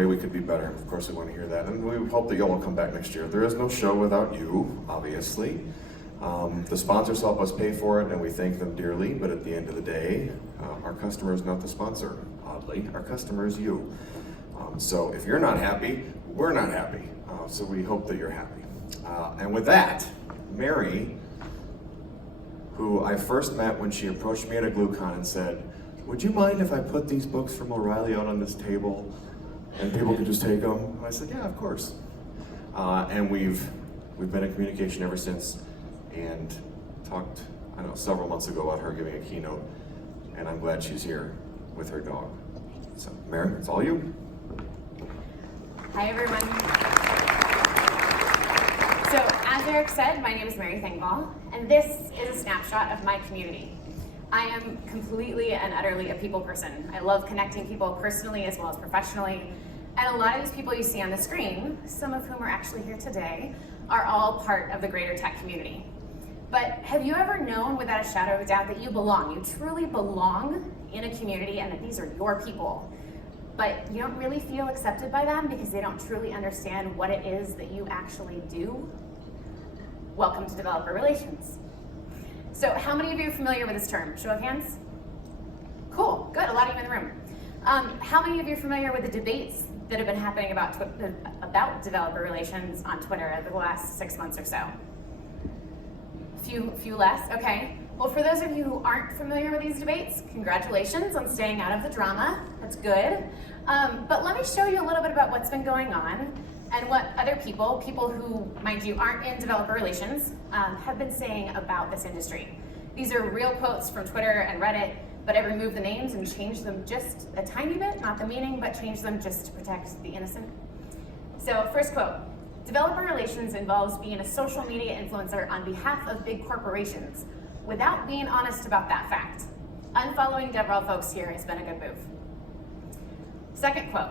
way we could be better. Of course, we want to hear that, and we hope that y'all will come back next year. There is no show without you, obviously. The sponsors help us pay for it, and we thank them dearly, but at the end of the day, our customer is not the sponsor, oddly. Our customer is you. So if you're not happy, we're not happy. So we hope that you're happy. And with that, Mary, who I first met when she approached me at a Gluecon and said, "Would you mind if I put these books from O'Reilly out on this table and people can just take them?" And I said, "Yeah, of course." And we've been in communication ever since, and talked, I don't know, several months ago about her giving a keynote, and I'm glad she's here with her dog. So, Mary, it's all you. Hi, everyone. So, as Eric said, my name is Mary Thengvall, and this is a snapshot of my community. I am completely and utterly a people person. I love connecting people personally as well as professionally, and a lot of these people you see on the screen, some of whom are actually here today, are all part of the greater tech community. But have you ever known without a shadow of a doubt that you belong? You truly belong in a community and that these are your people, but you don't really feel accepted by them because they don't truly understand what it is that you actually do? Welcome to developer relations. So how many of you are familiar with this term? Show of hands? Cool, good, a lot of you in the room. How many of you are familiar with the debates that have been happening about developer relations on Twitter over the last 6 months or so? Few less, okay. Well, for those of you who aren't familiar with these debates, congratulations on staying out of the drama. That's good. But let me show you a little bit about what's been going on and what other people who, mind you, aren't in developer relations, have been saying about this industry. These are real quotes from Twitter and Reddit, but I removed the names and changed them just a tiny bit, not the meaning, but changed them just to protect the innocent. So, first quote. Developer relations involves being a social media influencer on behalf of big corporations without being honest about that fact. Unfollowing DevRel folks here has been a good move. Second quote,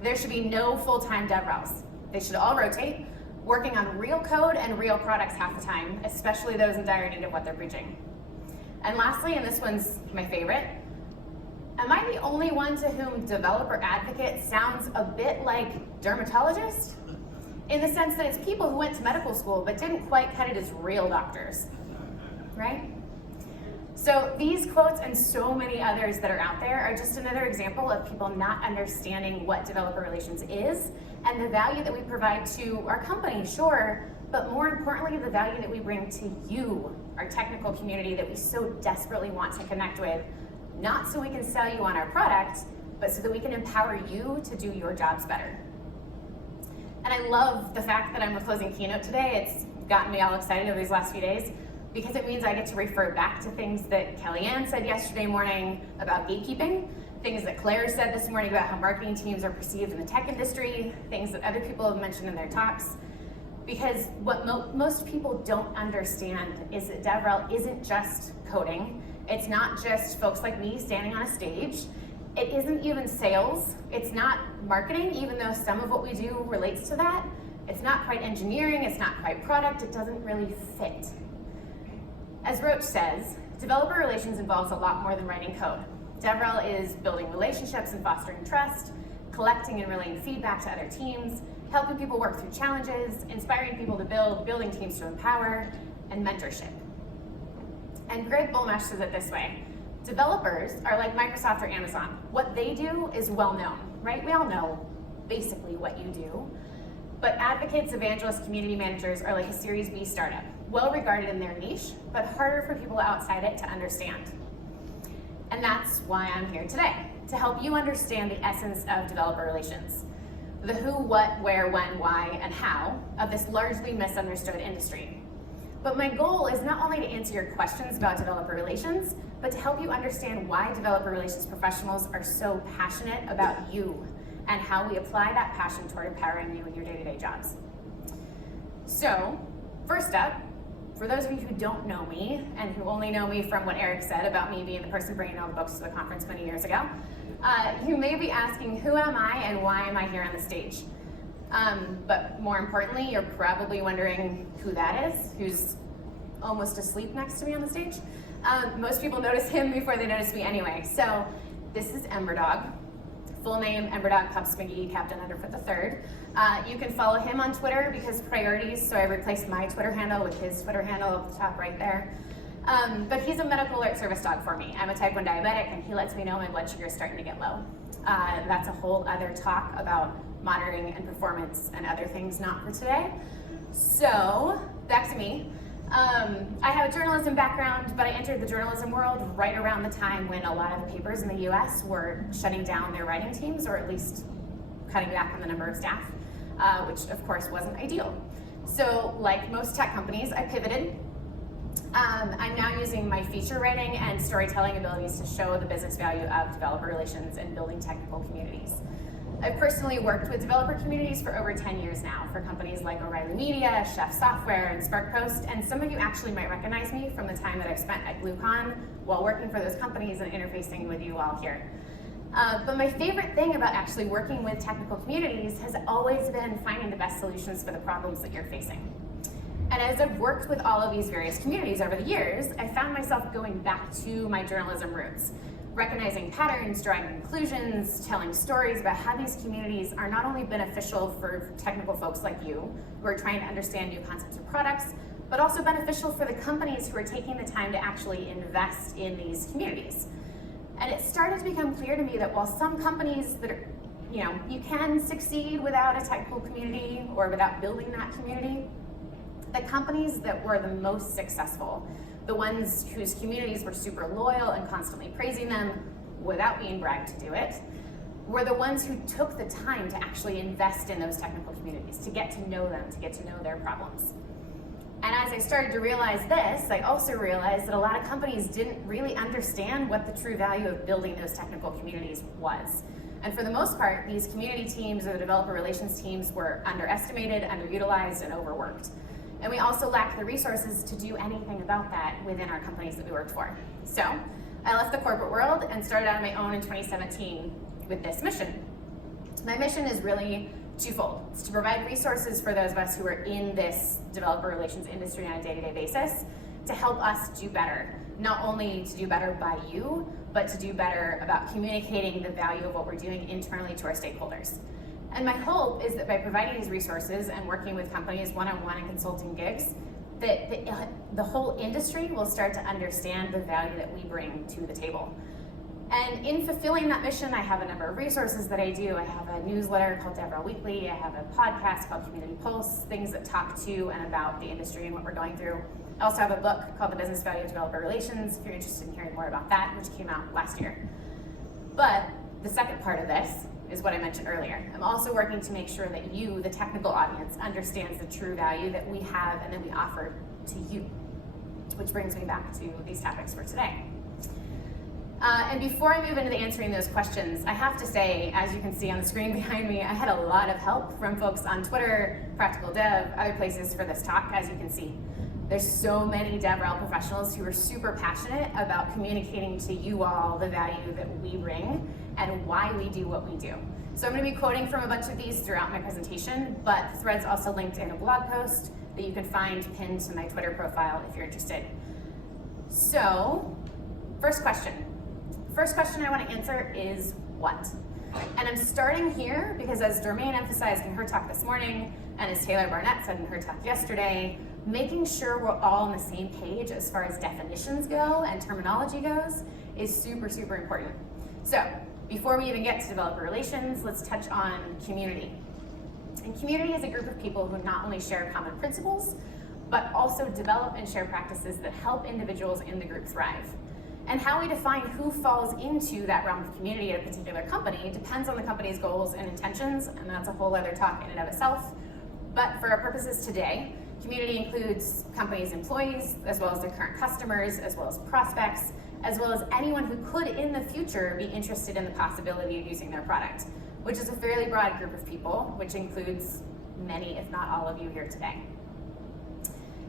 there should be no full-time DevRels. They should all rotate, working on real code and real products half the time, especially those in dire need of what they're preaching. And lastly, and this one's my favorite, am I the only one to whom developer advocate sounds a bit like dermatologist? In the sense that it's people who went to medical school but didn't quite cut it as real doctors, right? So these quotes and so many others that are out there are just another example of people not understanding what developer relations is and the value that we provide to our company, sure, but more importantly, the value that we bring to you, our technical community that we so desperately want to connect with, not so we can sell you on our product, but so that we can empower you to do your jobs better. And I love the fact that I'm a closing keynote today. It's gotten me all excited over these last few days because it means I get to refer back to things that Kellyanne said yesterday morning about gatekeeping, things that Claire said this morning about how marketing teams are perceived in the tech industry, things that other people have mentioned in their talks. Because what most people don't understand is that DevRel isn't just coding. It's not just folks like me standing on a stage. It isn't even sales. It's not marketing, even though some of what we do relates to that. It's not quite engineering. It's not quite product. It doesn't really fit. As Roach says, developer relations involves a lot more than writing code. DevRel is building relationships and fostering trust, collecting and relaying feedback to other teams, helping people work through challenges, inspiring people to build, building teams to empower, and mentorship. And Greg Bulmash says it this way. Developers are like Microsoft or Amazon. What they do is well known, right? We all know basically what you do. But advocates, evangelists, community managers are like a Series B startup, well regarded in their niche, but harder for people outside it to understand. And that's why I'm here today, to help you understand the essence of developer relations. The who, what, where, when, why, and how of this largely misunderstood industry. But my goal is not only to answer your questions about developer relations, but to help you understand why developer relations professionals are so passionate about you and how we apply that passion toward empowering you in your day-to-day jobs. So, first up, for those of you who don't know me and who only know me from what Eric said about me being the person bringing all the books to the conference many years ago, you may be asking, who am I and why am I here on the stage? But more importantly, you're probably wondering who that is, who's almost asleep next to me on the stage. Most people notice him before they notice me anyway. So this is Ember Dog, full name, Ember Dog Pups McGee, Captain Underfoot III. You can follow him on Twitter because priorities, so I replaced my Twitter handle with his Twitter handle at the top right there. But he's a medical alert service dog for me. I'm a type 1 diabetic, and he lets me know my blood sugar is starting to get low. That's a whole other talk about monitoring and performance and other things, not for today. So, back to me. I have a journalism background, but I entered the journalism world right around the time when a lot of the papers in the US were shutting down their writing teams, or at least cutting back on the number of staff, which of course wasn't ideal. So like most tech companies, I pivoted. I'm now using my feature writing and storytelling abilities to show the business value of developer relations and building technical communities. I've personally worked with developer communities for over 10 years now for companies like O'Reilly Media, Chef Software, and SparkPost, and some of you actually might recognize me from the time that I've spent at Gluecon while working for those companies and interfacing with you all here. But my favorite thing about actually working with technical communities has always been finding the best solutions for the problems that you're facing. And as I've worked with all of these various communities over the years, I found myself going back to my journalism roots, recognizing patterns, drawing conclusions, telling stories about how these communities are not only beneficial for technical folks like you who are trying to understand new concepts or products, but also beneficial for the companies who are taking the time to actually invest in these communities. And it started to become clear to me that while some companies that are, you can succeed without a technical community or without building that community, the companies that were the most successful, the ones whose communities were super loyal and constantly praising them without being bragged to do it, were the ones who took the time to actually invest in those technical communities, to get to know them, to get to know their problems. And as I started to realize this, I also realized that a lot of companies didn't really understand what the true value of building those technical communities was. And for the most part, these community teams or the developer relations teams were underestimated, underutilized, and overworked. And we also lacked the resources to do anything about that within our companies that we worked for. So I left the corporate world and started on my own in 2017 with this mission. My mission is really twofold. It's to provide resources for those of us who are in this developer relations industry on a day-to-day basis to help us do better. Not only to do better by you, but to do better about communicating the value of what we're doing internally to our stakeholders. And my hope is that by providing these resources and working with companies one-on-one and consulting gigs, that the whole industry will start to understand the value that we bring to the table. And in fulfilling that mission, I have a number of resources that I do. I have a newsletter called DevRel Weekly. I have a podcast called Community Pulse, things that talk to and about the industry and what we're going through. I also have a book called The Business Value of Developer Relations, if you're interested in hearing more about that, which came out last year. But the second part of this is what I mentioned earlier. I'm also working to make sure that you, the technical audience, understands the true value that we have and that we offer to you, which brings me back to these topics for today. And before I move into answering those questions, I have to say, as you can see on the screen behind me, I had a lot of help from folks on Twitter, Practical Dev, other places for this talk, as you can see. There's so many DevRel professionals who are super passionate about communicating to you all the value that we bring and why we do what we do. So I'm going to be quoting from a bunch of these throughout my presentation, but the thread's also linked in a blog post that you can find pinned to my Twitter profile if you're interested. So, first question. First question I want to answer is what? And I'm starting here because as Dormaine emphasized in her talk this morning, and as Taylor Barnett said in her talk yesterday, making sure we're all on the same page as far as definitions go and terminology goes is super, super important. So, before we even get to developer relations, let's touch on community. And community is a group of people who not only share common principles, but also develop and share practices that help individuals in the group thrive. And how we define who falls into that realm of community at a particular company depends on the company's goals and intentions, and that's a whole other talk in and of itself. But for our purposes today, community includes companies' employees, as well as their current customers, as well as prospects, as well as anyone who could in the future be interested in the possibility of using their product, which is a fairly broad group of people, which includes many, if not all of you here today.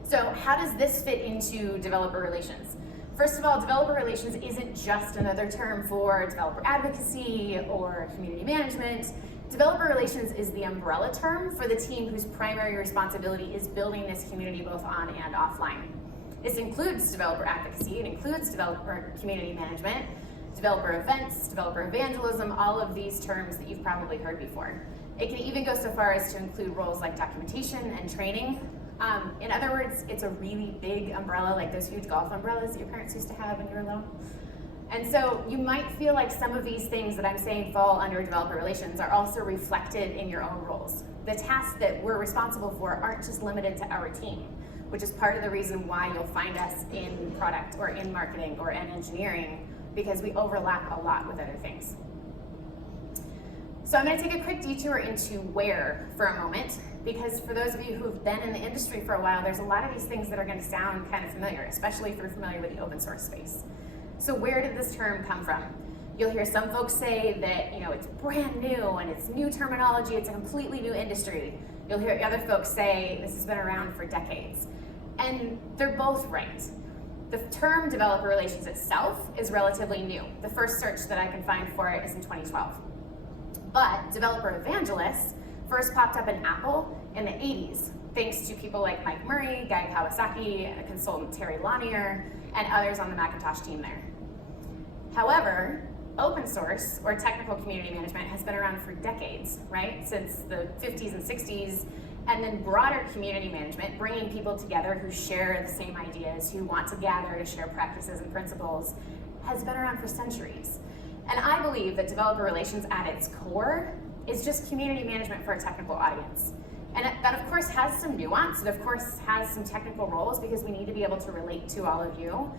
So how does this fit into developer relations? First of all, developer relations isn't just another term for developer advocacy or community management. Developer relations is the umbrella term for the team whose primary responsibility is building this community both on and offline. This includes developer advocacy, it includes developer community management, developer events, developer evangelism, all of these terms that you've probably heard before. It can even go so far as to include roles like documentation and training. In other words, it's a really big umbrella, like those huge golf umbrellas that your parents used to have when you were little. And so you might feel like some of these things that I'm saying fall under developer relations are also reflected in your own roles. The tasks that we're responsible for aren't just limited to our team, which is part of the reason why you'll find us in product or in marketing or in engineering, because we overlap a lot with other things. So I'm going to take a quick detour into where for a moment, because for those of you who've been in the industry for a while, there's a lot of these things that are going to sound kind of familiar, especially if you're familiar with the open source space. So where did this term come from? You'll hear some folks say that it's brand new and it's new terminology, it's a completely new industry. You'll hear other folks say this has been around for decades. And they're both right. The term developer relations itself is relatively new. The first search that I can find for it is in 2012. But developer evangelists first popped up in Apple in the 80s, thanks to people like Mike Murray, Guy Kawasaki, and a consultant Terry Lanier, and others on the Macintosh team there. However, open source or technical community management has been around for decades, right? Since the 50s and 60s, and then broader community management, bringing people together who share the same ideas, who want to gather to share practices and principles, has been around for centuries. And I believe that developer relations at its core is just community management for a technical audience. And that of course has some nuance, it of course has some technical roles because we need to be able to relate to all of you.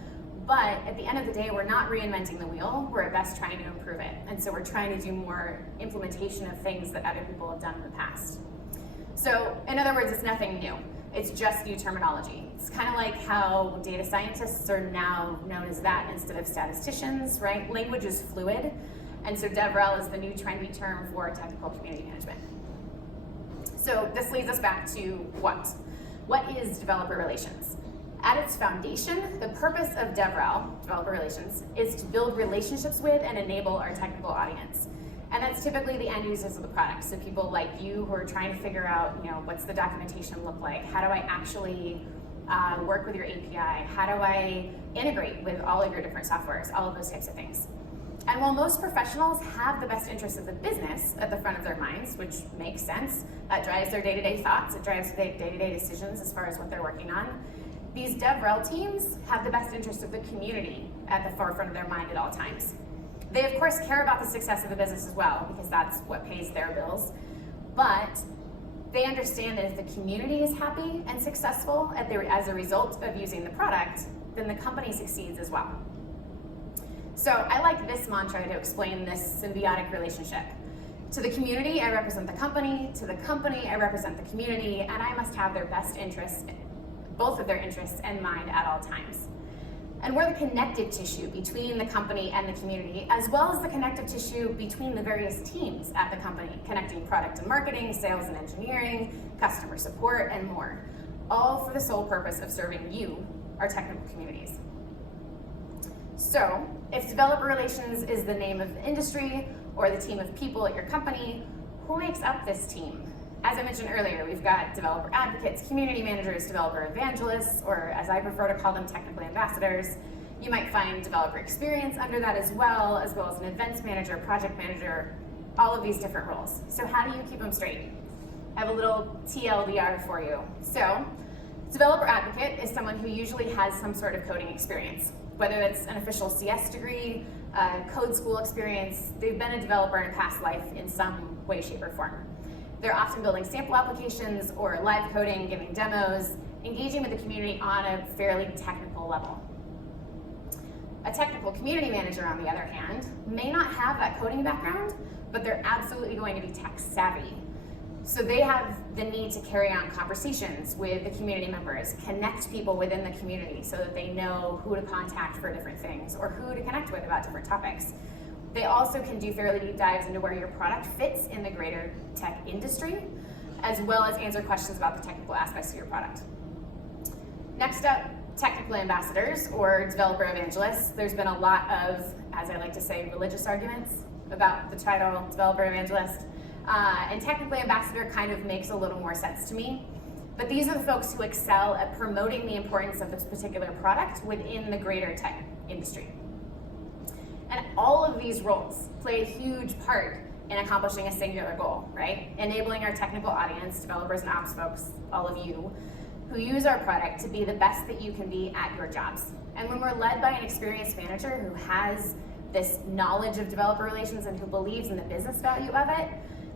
But at the end of the day, we're not reinventing the wheel, we're at best trying to improve it. And so we're trying to do more implementation of things that other people have done in the past. So in other words, it's nothing new. It's just new terminology. It's kind of like how data scientists are now known as that instead of statisticians, right? Language is fluid. And so DevRel is the new trendy term for technical community management. So this leads us back to what? What is developer relations? At its foundation, the purpose of DevRel, developer relations, is to build relationships with and enable our technical audience. And that's typically the end users of the product. So people like you who are trying to figure out, what's the documentation look like? How do I actually work with your API? How do I integrate with all of your different softwares? All of those types of things. And while most professionals have the best interests of the business at the front of their minds, which makes sense, that drives their day-to-day thoughts, it drives their day-to-day decisions as far as what they're working on, these DevRel teams have the best interests of the community at the forefront of their mind at all times. They of course care about the success of the business as well, because that's what pays their bills, but they understand that if the community is happy and successful as a result of using the product, then the company succeeds as well. So I like this mantra to explain this symbiotic relationship. To the community, I represent the company. To the company, I represent the community, and I must have their best interests, both of their interests in mind at all times. And we're the connective tissue between the company and the community, as well as the connective tissue between the various teams at the company, connecting product and marketing, sales and engineering, customer support, and more, all for the sole purpose of serving you, our technical communities. So, if developer relations is the name of the industry or the team of people at your company, who makes up this team? As I mentioned earlier, we've got developer advocates, community managers, developer evangelists, or as I prefer to call them, technical ambassadors. You might find developer experience under that as well as an events manager, project manager, all of these different roles. So how do you keep them straight? I have a little TLDR for you. So, developer advocate is someone who usually has some sort of coding experience, whether it's an official CS degree, code school experience, they've been a developer in a past life in some way, shape, or form. They're often building sample applications or live coding, giving demos, engaging with the community on a fairly technical level. A technical community manager, on the other hand, may not have that coding background, but they're absolutely going to be tech savvy. So they have the need to carry on conversations with the community members, connect people within the community so that they know who to contact for different things or who to connect with about different topics. They also can do fairly deep dives into where your product fits in the greater tech industry, as well as answer questions about the technical aspects of your product. Next up, technical ambassadors or developer evangelists. There's been a lot of, as I like to say, religious arguments about the title developer evangelist. And technically ambassador kind of makes a little more sense to me. But these are the folks who excel at promoting the importance of this particular product within the greater tech industry. And all of these roles play a huge part in accomplishing a singular goal, right? Enabling our technical audience, developers and ops folks, all of you, who use our product to be the best that you can be at your jobs. And when we're led by an experienced manager who has this knowledge of developer relations and who believes in the business value of it,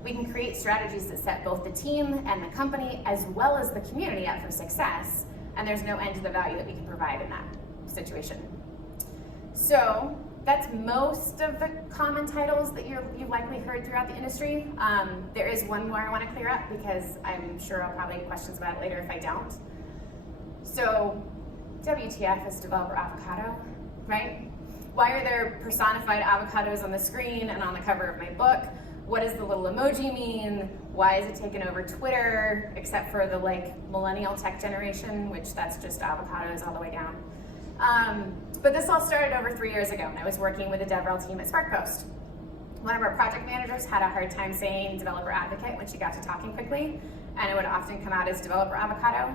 we can create strategies that set both the team and the company as well as the community up for success, and there's no end to the value that we can provide in that situation. So that's most of the common titles that you've likely heard throughout the industry. There is one more I want to clear up because I'm sure I'll probably get questions about it later if I don't. So WTF is developer avocado, right? Why are there personified avocados on the screen and on the cover of my book? What does the little emoji mean? Why is it taken over Twitter, except for the millennial tech generation, which that's just avocados all the way down. But this all started over 3 years ago when I was working with the DevRel team at SparkPost. One of our project managers had a hard time saying developer advocate when she got to talking quickly, and it would often come out as developer avocado.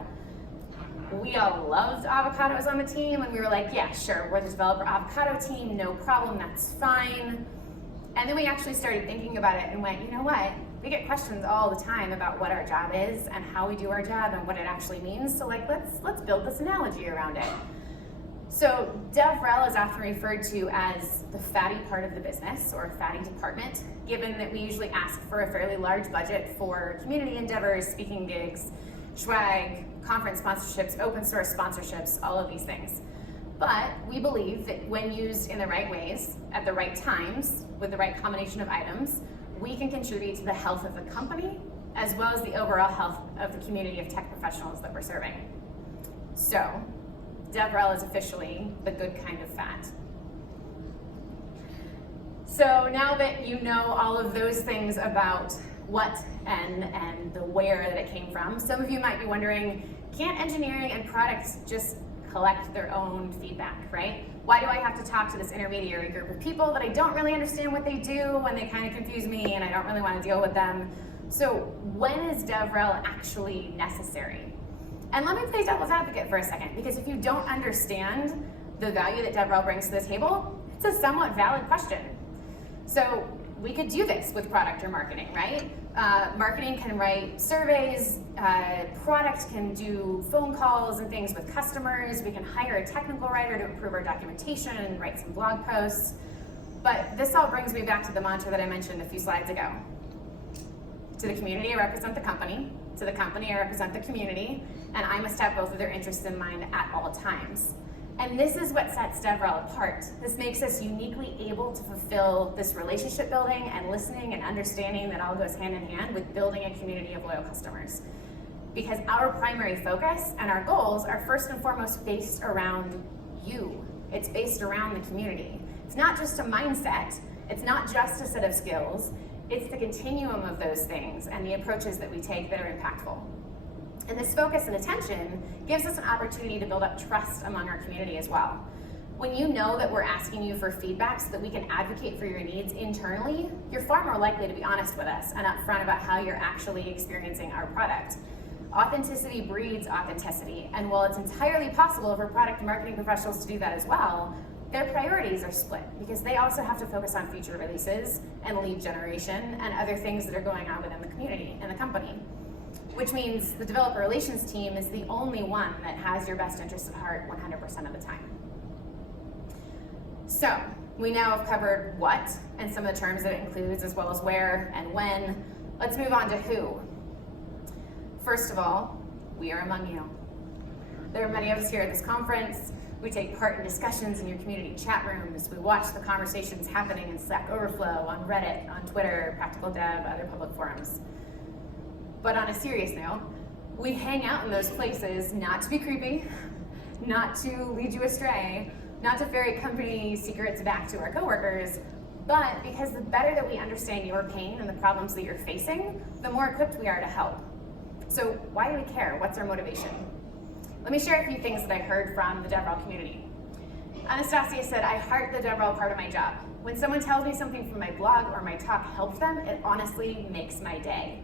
We all loved avocados on the team, and we were like, yeah, sure, we're the developer avocado team, no problem, that's fine. And then we actually started thinking about it and went, you know what? We get questions all the time about what our job is and how we do our job and what it actually means. So let's build this analogy around it. So DevRel is often referred to as the fatty part of the business or fatty department, given that we usually ask for a fairly large budget for community endeavors, speaking gigs, swag, conference sponsorships, open source sponsorships, all of these things. But we believe that when used in the right ways, at the right times, with the right combination of items, we can contribute to the health of the company, as well as the overall health of the community of tech professionals that we're serving. So, DevRel is officially the good kind of fat. So now that you know all of those things about what and the where that it came from, some of you might be wondering, can't engineering and products just collect their own feedback, right? Why do I have to talk to this intermediary group of people that I don't really understand what they do and they kind of confuse me and I don't really want to deal with them? So when is DevRel actually necessary? And let me play devil's advocate for a second, because if you don't understand the value that DevRel brings to the table, it's a somewhat valid question. So we could do this with product or marketing, right? Marketing can write surveys, product can do phone calls and things with customers. We can hire a technical writer to improve our documentation and write some blog posts. But this all brings me back to the mantra that I mentioned a few slides ago. To the community, I represent the company. To the company, I represent the community. And I must have both of their interests in mind at all times. And this is what sets DevRel apart. This makes us uniquely able to fulfill this relationship building and listening and understanding that all goes hand in hand with building a community of loyal customers. Because our primary focus and our goals are first and foremost based around you. It's based around the community. It's not just a mindset. It's not just a set of skills. It's the continuum of those things and the approaches that we take that are impactful. And this focus and attention gives us an opportunity to build up trust among our community as well. When you know that we're asking you for feedback so that we can advocate for your needs internally, you're far more likely to be honest with us and upfront about how you're actually experiencing our product. Authenticity breeds authenticity, and while it's entirely possible for product and marketing professionals to do that as well, their priorities are split because they also have to focus on feature releases and lead generation and other things that are going on within the community and the company. Which means the developer relations team is the only one that has your best interests at heart 100% of the time. So, we now have covered what and some of the terms that it includes, as well as where and when. Let's move on to who. First of all, we are among you. There are many of us here at this conference. We take part in discussions in your community chat rooms. We watch the conversations happening in Stack Overflow, on Reddit, on Twitter, Practical Dev, other public forums. But on a serious note, we hang out in those places not to be creepy, not to lead you astray, not to ferret company secrets back to our coworkers, but because the better that we understand your pain and the problems that you're facing, the more equipped we are to help. So why do we care? What's our motivation? Let me share a few things that I heard from the DevRel community. Anastasia said, I heart the DevRel part of my job. When someone tells me something from my blog or my talk helped them, it honestly makes my day.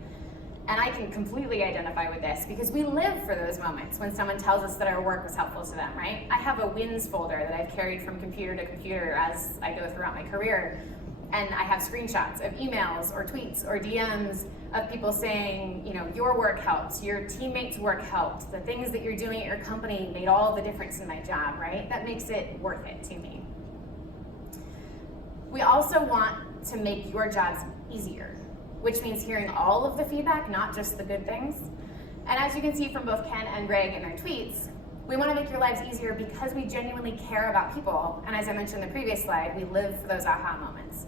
And I can completely identify with this because we live for those moments when someone tells us that our work was helpful to them, right? I have a wins folder that I've carried from computer to computer as I go throughout my career. And I have screenshots of emails or tweets or DMs of people saying, you know, your work helped, your teammates' work helped, the things that you're doing at your company made all the difference in my job, right? That makes it worth it to me. We also want to make your jobs easier, which means hearing all of the feedback, not just the good things. And as you can see from both Ken and Greg in their tweets, we want to make your lives easier because we genuinely care about people. And as I mentioned in the previous slide, we live for those aha moments.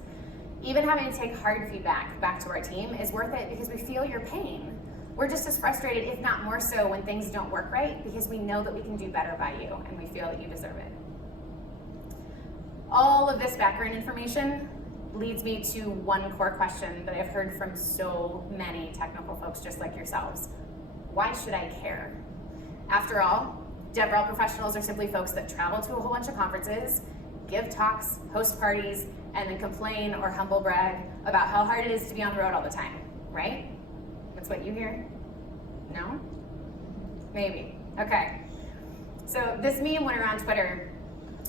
Even having to take hard feedback back to our team is worth it because we feel your pain. We're just as frustrated, if not more so, when things don't work right because we know that we can do better by you and we feel that you deserve it. All of this background information leads me to one core question that I've heard from so many technical folks just like yourselves. Why should I care? After all, DevRel professionals are simply folks that travel to a whole bunch of conferences, give talks, host parties, and then complain or humble brag about how hard it is to be on the road all the time, right? That's what you hear? No? Maybe. Okay. So this meme went around Twitter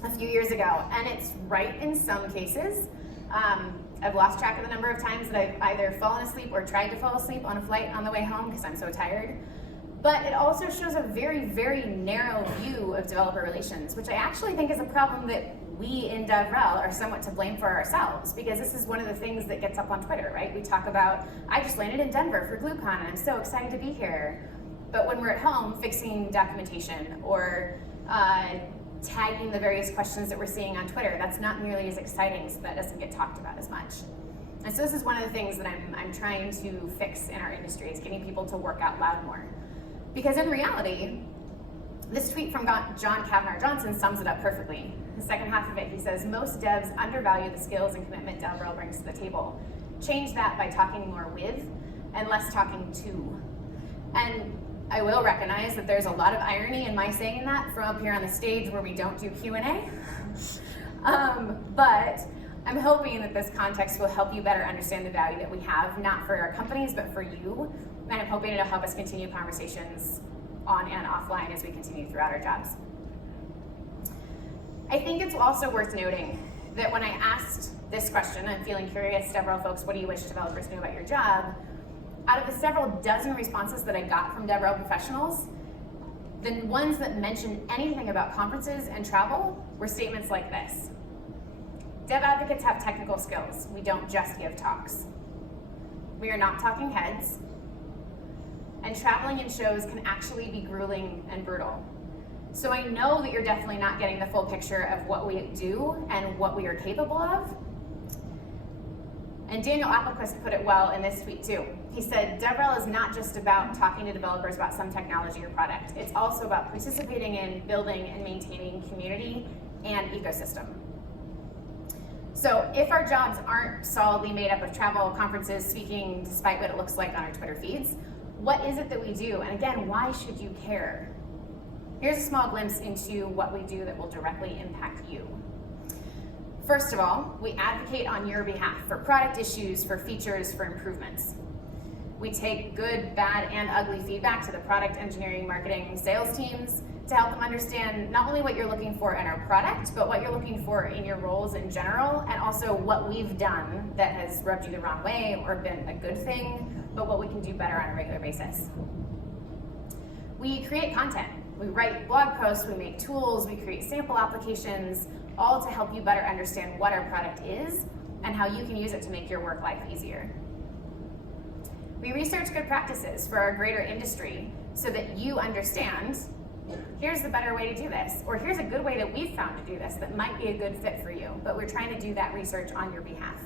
a few years ago, and it's right in some cases. I've lost track of the number of times that I've either fallen asleep or tried to fall asleep on a flight on the way home because I'm so tired. But it also shows a very, very narrow view of developer relations, which I actually think is a problem that we in DevRel are somewhat to blame for ourselves, because this is one of the things that gets up on Twitter, right? We talk about, I just landed in Denver for Gluecon and I'm so excited to be here. But when we're at home fixing documentation or tagging the various questions that we're seeing on Twitter, that's not nearly as exciting, so that doesn't get talked about as much. And so this is one of the things that I'm trying to fix in our industry, is getting people to work out loud more. Because in reality, this tweet from John Kavanaugh Johnson sums it up perfectly. The second half of it, he says, most devs undervalue the skills and commitment DevRel brings to the table. Change that by talking more with and less talking to. And I will recognize that there's a lot of irony in my saying that from up here on the stage where we don't do Q&A. But I'm hoping that this context will help you better understand the value that we have, not for our companies, but for you. And I'm hoping it'll help us continue conversations on and offline as we continue throughout our jobs. I think it's also worth noting that when I asked this question, I'm feeling curious, DevRel folks, what do you wish developers knew about your job? Out of the several dozen responses that I got from DevRel professionals, the ones that mentioned anything about conferences and travel were statements like this. Dev advocates have technical skills. We don't just give talks. We are not talking heads. And traveling in shows can actually be grueling and brutal. So I know that you're definitely not getting the full picture of what we do and what we are capable of. And Daniel Appelquist put it well in this tweet too. He said, DevRel is not just about talking to developers about some technology or product. It's also about participating in building and maintaining community and ecosystem. So if our jobs aren't solidly made up of travel, conferences, speaking, despite what it looks like on our Twitter feeds, what is it that we do? And again, why should you care? Here's a small glimpse into what we do that will directly impact you. First of all, we advocate on your behalf for product issues, for features, for improvements. We take good, bad, and ugly feedback to the product, engineering, marketing, sales teams to help them understand not only what you're looking for in our product, but what you're looking for in your roles in general, and also what we've done that has rubbed you the wrong way or been a good thing, but what we can do better on a regular basis. We create content. We write blog posts, we make tools, we create sample applications, all to help you better understand what our product is and how you can use it to make your work life easier. We research good practices for our greater industry so that you understand, here's the better way to do this, or here's a good way that we've found to do this that might be a good fit for you, but we're trying to do that research on your behalf.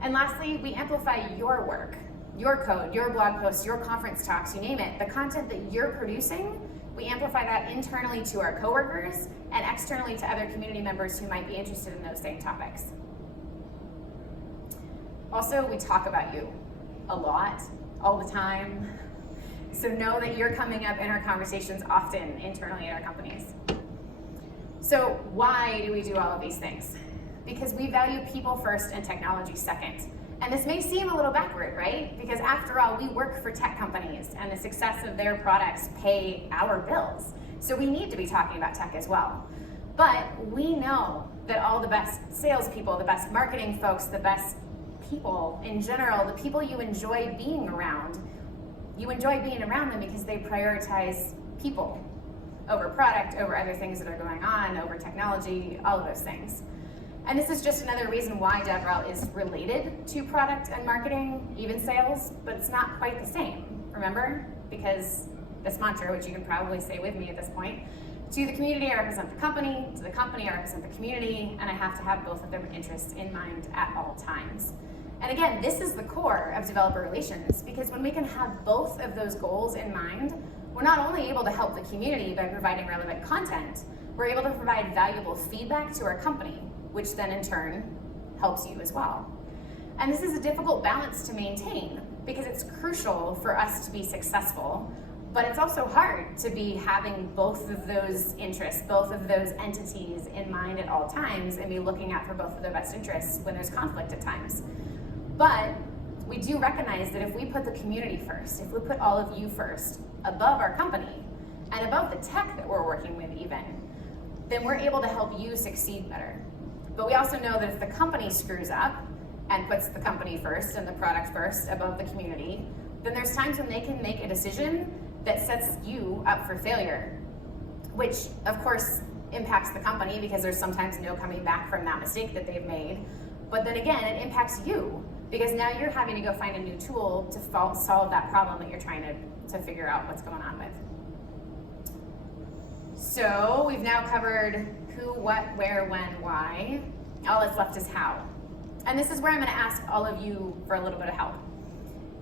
And lastly, we amplify your work, your code, your blog posts, your conference talks, you name it, the content that you're producing. We amplify that internally to our coworkers and externally to other community members who might be interested in those same topics. Also, we talk about you a lot, all the time. So know that you're coming up in our conversations often internally at our companies. So why do we do all of these things? Because we value people first and technology second. And this may seem a little backward, right? Because after all, we work for tech companies and the success of their products pay our bills. So we need to be talking about tech as well. But we know that all the best salespeople, the best marketing folks, the best people in general, the people you enjoy being around, you enjoy being around them because they prioritize people over product, over other things that are going on, over technology, all of those things. And this is just another reason why DevRel is related to product and marketing, even sales, but it's not quite the same, remember? Because this mantra, which you can probably say with me at this point, to the community I represent the company, to the company I represent the community, and I have to have both of their interests in mind at all times. And again, this is the core of developer relations, because when we can have both of those goals in mind, we're not only able to help the community by providing relevant content, we're able to provide valuable feedback to our company, which then in turn helps you as well. And this is a difficult balance to maintain because it's crucial for us to be successful, but it's also hard to be having both of those interests, both of those entities in mind at all times and be looking out for both of their best interests when there's conflict at times. But we do recognize that if we put the community first, if we put all of you first, above our company, and above the tech that we're working with even, then we're able to help you succeed better. But we also know that if the company screws up and puts the company first and the product first above the community, then there's times when they can make a decision that sets you up for failure, which of course impacts the company because there's sometimes no coming back from that mistake that they've made. But then again, it impacts you because now you're having to go find a new tool to solve that problem that you're trying to figure out what's going on with. So we've now covered who, what, where, when, why. All that's left is how. And this is where I'm going to ask all of you for a little bit of help.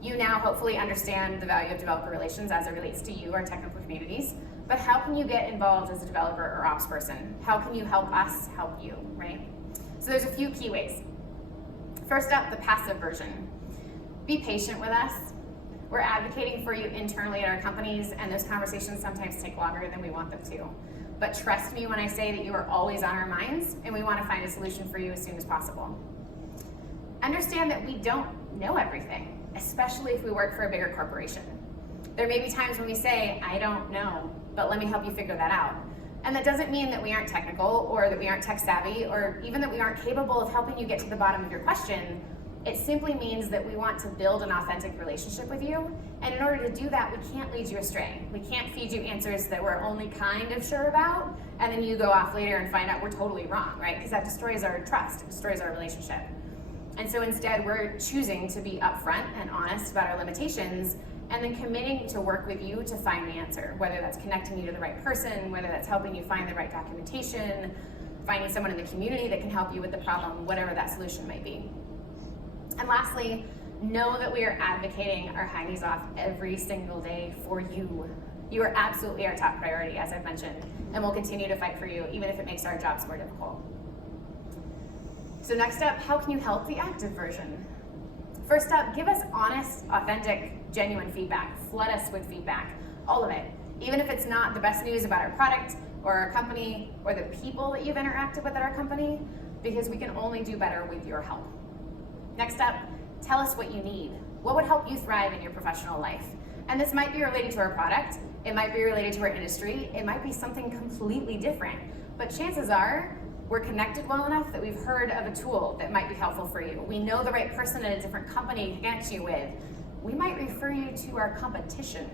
You now hopefully understand the value of developer relations as it relates to you, our technical communities, but how can you get involved as a developer or ops person? How can you help us help you, right? So there's a few key ways. First up, the passive version. Be patient with us. We're advocating for you internally at our companies, and those conversations sometimes take longer than we want them to. But trust me when I say that you are always on our minds, and we want to find a solution for you as soon as possible. Understand that we don't know everything, especially if we work for a bigger corporation. There may be times when we say, I don't know, but let me help you figure that out. And that doesn't mean that we aren't technical or that we aren't tech savvy or even that we aren't capable of helping you get to the bottom of your question. It simply means that we want to build an authentic relationship with you. And in order to do that, we can't lead you astray. We can't feed you answers that we're only kind of sure about, and then you go off later and find out we're totally wrong, right? Because that destroys our trust, it destroys our relationship. And so instead, we're choosing to be upfront and honest about our limitations and then committing to work with you to find the answer, whether that's connecting you to the right person, whether that's helping you find the right documentation, finding someone in the community that can help you with the problem, whatever that solution might be. And lastly, know that we are advocating our hindies off every single day for you. You are absolutely our top priority, as I've mentioned, and we'll continue to fight for you, even if it makes our jobs more difficult. So next up, how can you help the active version? First up, give us honest, authentic, genuine feedback. Flood us with feedback, all of it. Even if it's not the best news about our product or our company or the people that you've interacted with at our company, because we can only do better with your help. Next up, tell us what you need. What would help you thrive in your professional life? And this might be related to our product, it might be related to our industry, it might be something completely different. But chances are, we're connected well enough that we've heard of a tool that might be helpful for you. We know the right person at a different company to connect you with. We might refer you to our competition.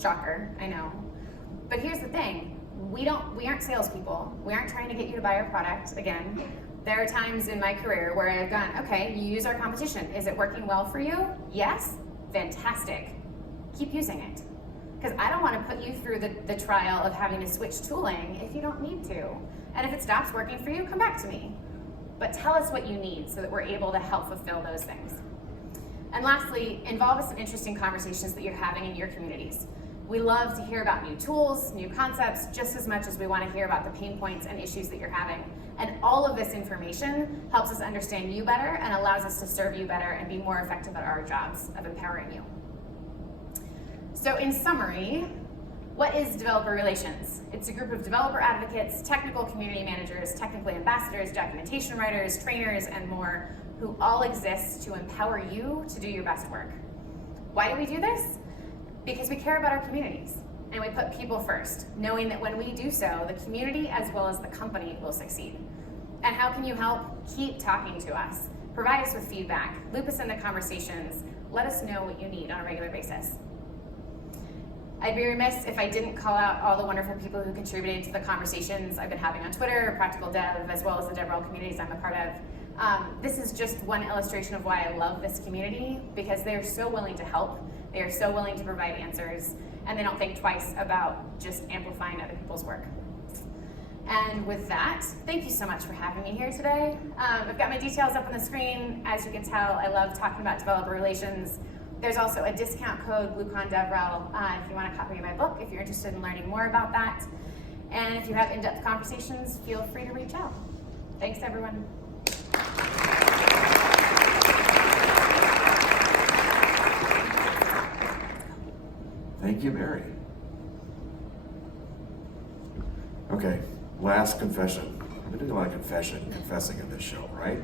Shocker, I know. But here's the thing, we aren't salespeople. We aren't trying to get you to buy our product again. There are times in my career where I've gone, okay, you use our competition. Is it working well for you? Yes? Fantastic. Keep using it. Because I don't want to put you through the trial of having to switch tooling if you don't need to. And if it stops working for you, come back to me. But tell us what you need so that we're able to help fulfill those things. And lastly, involve us in interesting conversations that you're having in your communities. We love to hear about new tools, new concepts, just as much as we want to hear about the pain points and issues that you're having. And all of this information helps us understand you better and allows us to serve you better and be more effective at our jobs of empowering you. So in summary, what is developer relations? It's a group of developer advocates, technical community managers, technical ambassadors, documentation writers, trainers, and more who all exist to empower you to do your best work. Why do we do this? Because we care about our communities, and we put people first, knowing that when we do so, the community as well as the company will succeed. And how can you help? Keep talking to us. Provide us with feedback. Loop us into conversations. Let us know what you need on a regular basis. I'd be remiss if I didn't call out all the wonderful people who contributed to the conversations I've been having on Twitter, Practical Dev, as well as the DevRel communities I'm a part of. This is just one illustration of why I love this community, because they are so willing to help, they are so willing to provide answers, and they don't think twice about just amplifying other people's work. And with that, thank you so much for having me here today. I've got my details up on the screen. As you can tell, I love talking about developer relations. There's also a discount code, Gluecon DevRel, if you want a copy of my book, if you're interested in learning more about that. And if you have in-depth conversations, feel free to reach out. Thanks, everyone. Thank you, Mary. Okay, last confession. I've been doing a lot of confessing in this show, right?